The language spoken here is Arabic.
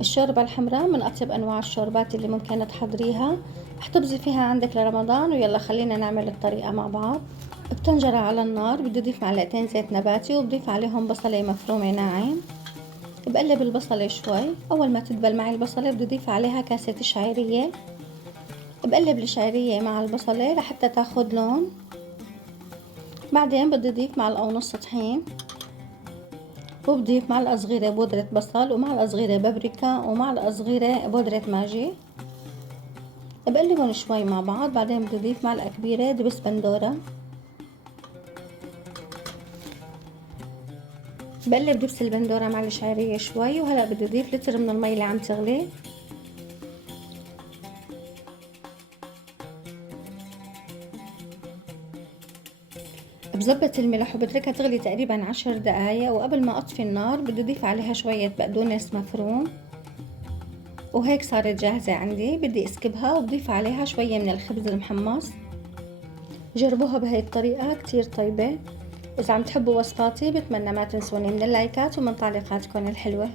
الشوربة الحمراء من أطيب أنواع الشوربات اللي ممكن تحضريها، احتفظي فيها عندك لرمضان. ويلا خلينا نعمل الطريقة مع بعض. بطنجرة على النار بدي أضيف معلقتين زيت نباتي وبضيف عليهم بصلة مفرومة ناعم. بقلب البصلة شوي. أول ما تدبل معي البصلة بدي أضيف عليها كاسة شعيرية. بقلب الشعيرية مع البصلة لحتى تاخد لون. بعدين بدي أضيف معلقة ونص طحين، وبضيف معلقة صغيرة بودرة بصل، ومعلقة صغيرة بابريكا، ومعلقة صغيرة بودرة ماجي. بقلبهم شوي مع بعض. بعدين بدي أضيف معلقة كبيرة دبس بندورة. بقلب دبس البندورة مع الشعيرية شوي. وهلأ بدي أضيف لتر من المي اللي عم تغلي. بظبط الملح وبتركها تغلي تقريبا 10 دقايق. وقبل ما أطفي النار بدي أضيف عليها شوية بقدونس مفروم. وهيك صارت جاهزة عندي. بدي اسكبها وبضيف عليها شوية من الخبز المحمص. جربوها بهاي الطريقة كتير طيبة. إذا عم تحبوا وصفاتي بتمنى ما تنسوني من اللايكات ومن تعليقاتكم الحلوة.